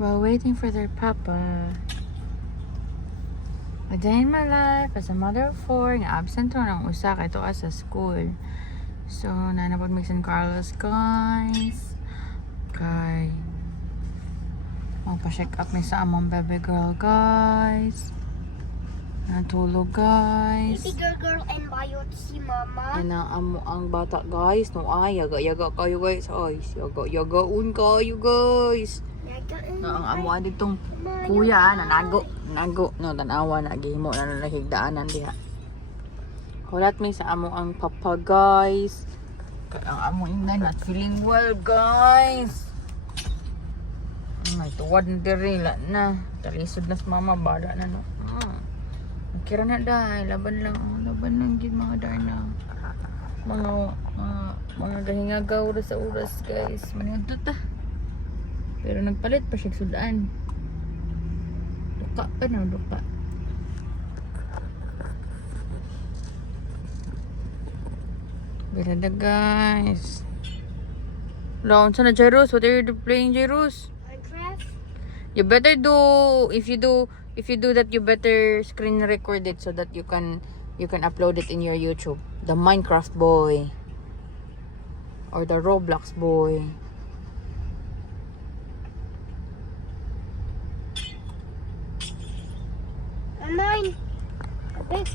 while waiting for their papa. A day in my life as a mother of 4, nga absent ro ng usa kay tuwa sa school. So, nanapod mi San Carlos, guys. Kay magpa-check up mi sa among baby girl, guys. Natulog, guys. Baby girl and bayot si mama. Yan ang bata, guys. No, ay, yaga-yaga kayo, guys. Ay, yaga-yagaun kayo, guys. No, ang amuan ditong kuya, nago. No, tanawa na, gihimo na nahigdaanan diha. Hulat mi sa amo ang papa, guys. Ang amo na not feeling well, guys. May tuwad na dirila na. Talisod na sa mama, bada na, no. Kira na dahil, laban lang gid mga darna. Mga gahingagaw sa oras, guys. Manindot ta. Pero nagpalit pa siya sudaan. Duka pa na, duka. Birada, guys. Laon sa na, Jairus? What are you playing, Jairus? Minecraft? You better do, if you do that, you better screen record it so that you can upload it in your YouTube. The Minecraft boy. Or the Roblox boy. Mine. Big